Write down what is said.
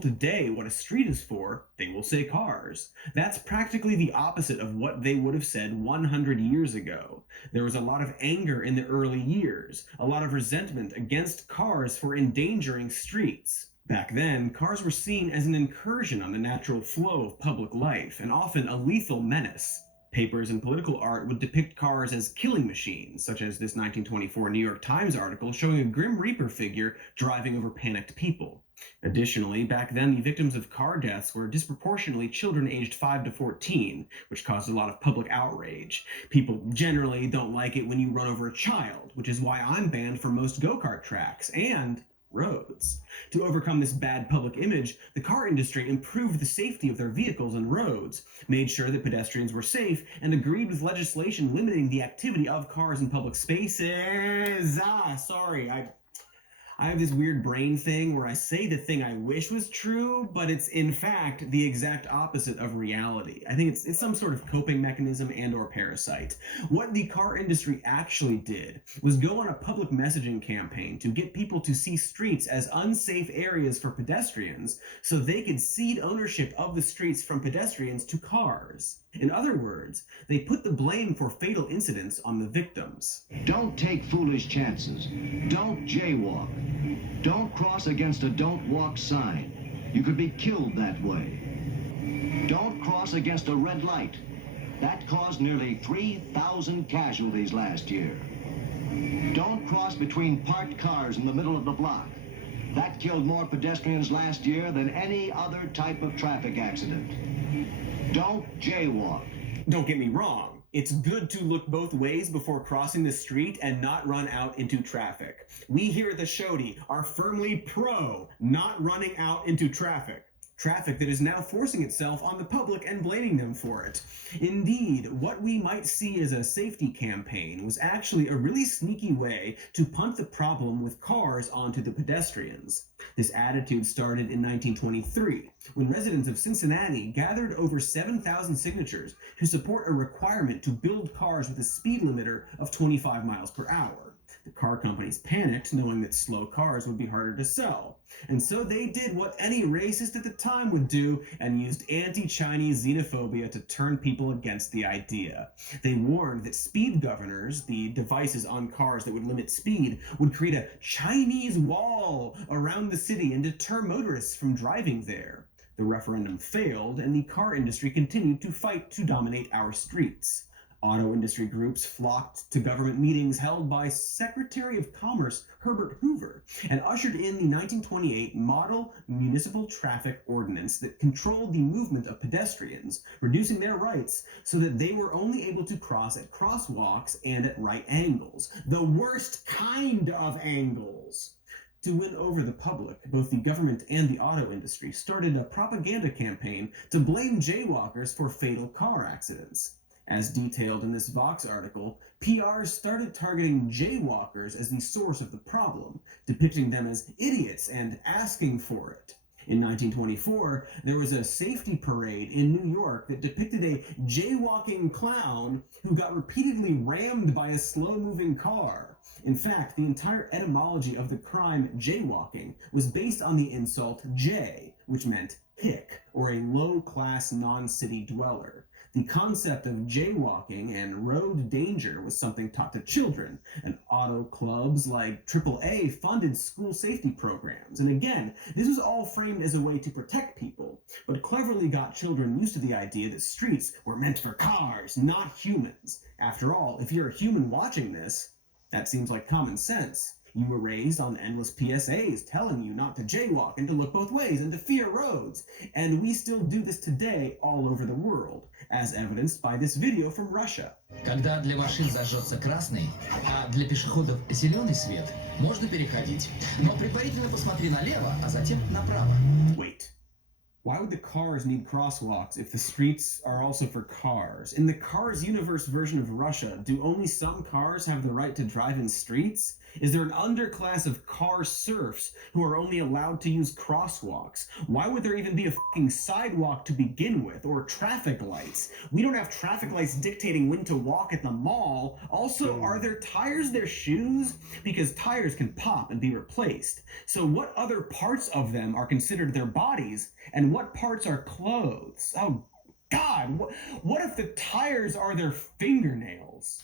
Today, what a street is for, they will say cars. That's practically the opposite of what they would have said 100 years ago. There was a lot of anger in the early years, a lot of resentment against cars for endangering streets. Back then, cars were seen as an incursion on the natural flow of public life, and often a lethal menace. Papers and political art would depict cars as killing machines, such as this 1924 New York Times article showing a Grim Reaper figure driving over panicked people. Additionally, back then the victims of car deaths were disproportionately children aged 5 to 14, which caused a lot of public outrage. People generally don't like it when you run over a child, which is why I'm banned from most go-kart tracks and roads. To overcome this bad public image, the car industry improved the safety of their vehicles and roads, made sure that pedestrians were safe, and agreed with legislation limiting the activity of cars in public spaces. I have this weird brain thing where I say the thing I wish was true, but it's in fact the exact opposite of reality. I think it's some sort of coping mechanism and or parasite. What the car industry actually did was go on a public messaging campaign to get people to see streets as unsafe areas for pedestrians so they could cede ownership of the streets from pedestrians to cars. In other words, they put the blame for fatal incidents on the victims. Don't take foolish chances. Don't jaywalk. Don't cross against a don't walk sign. You could be killed that way. Don't cross against a red light. That caused nearly 3,000 casualties last year. Don't cross between parked cars in the middle of the block. That killed more pedestrians last year than any other type of traffic accident. Don't jaywalk. Don't get me wrong. It's good to look both ways before crossing the street and not run out into traffic. We here at the Shody are firmly pro not running out into traffic. Traffic that is now forcing itself on the public and blaming them for it. Indeed, what we might see as a safety campaign was actually a really sneaky way to punt the problem with cars onto the pedestrians. This attitude started in 1923, when residents of Cincinnati gathered over 7,000 signatures to support a requirement to build cars with a speed limiter of 25 miles per hour. The car companies panicked, knowing that slow cars would be harder to sell. And so they did what any racist at the time would do and used anti-Chinese xenophobia to turn people against the idea. They warned that speed governors, the devices on cars that would limit speed, would create a Chinese wall around the city and deter motorists from driving there. The referendum failed, and the car industry continued to fight to dominate our streets. Auto industry groups flocked to government meetings held by Secretary of Commerce Herbert Hoover and ushered in the 1928 Model Municipal Traffic Ordinance that controlled the movement of pedestrians, reducing their rights so that they were only able to cross at crosswalks and at right angles, the worst kind of angles. To win over the public, both the government and the auto industry started a propaganda campaign to blame jaywalkers for fatal car accidents. As detailed in this Vox article, PRs started targeting jaywalkers as the source of the problem, depicting them as idiots and asking for it. In 1924, there was a safety parade in New York that depicted a jaywalking clown who got repeatedly rammed by a slow-moving car. In fact, the entire etymology of the crime jaywalking was based on the insult jay, which meant hick, or a low-class non-city dweller. The concept of jaywalking and road danger was something taught to children, and auto clubs like AAA funded school safety programs. And again, this was all framed as a way to protect people, but cleverly got children used to the idea that streets were meant for cars, not humans. After all, if you're a human watching this, that seems like common sense. You were raised on endless PSAs telling you not to jaywalk and to look both ways and to fear roads. And we still do this today all over the world, as evidenced by this video from Russia. Когда для машин зажжется красный, а для пешеходов зеленый свет, можно переходить. Но предварительно посмотри налево, а затем направо. Wait. Why would the cars need crosswalks if the streets are also for cars? In the Cars universe version of Russia, do only some cars have the right to drive in streets? Is there an underclass of car serfs who are only allowed to use crosswalks? Why would there even be a fucking sidewalk to begin with, or traffic lights? We don't have traffic lights dictating when to walk at the mall. Also, are their tires their shoes? Because tires can pop and be replaced. So what other parts of them are considered their bodies, and what parts are clothes? Oh God, what if the tires are their fingernails?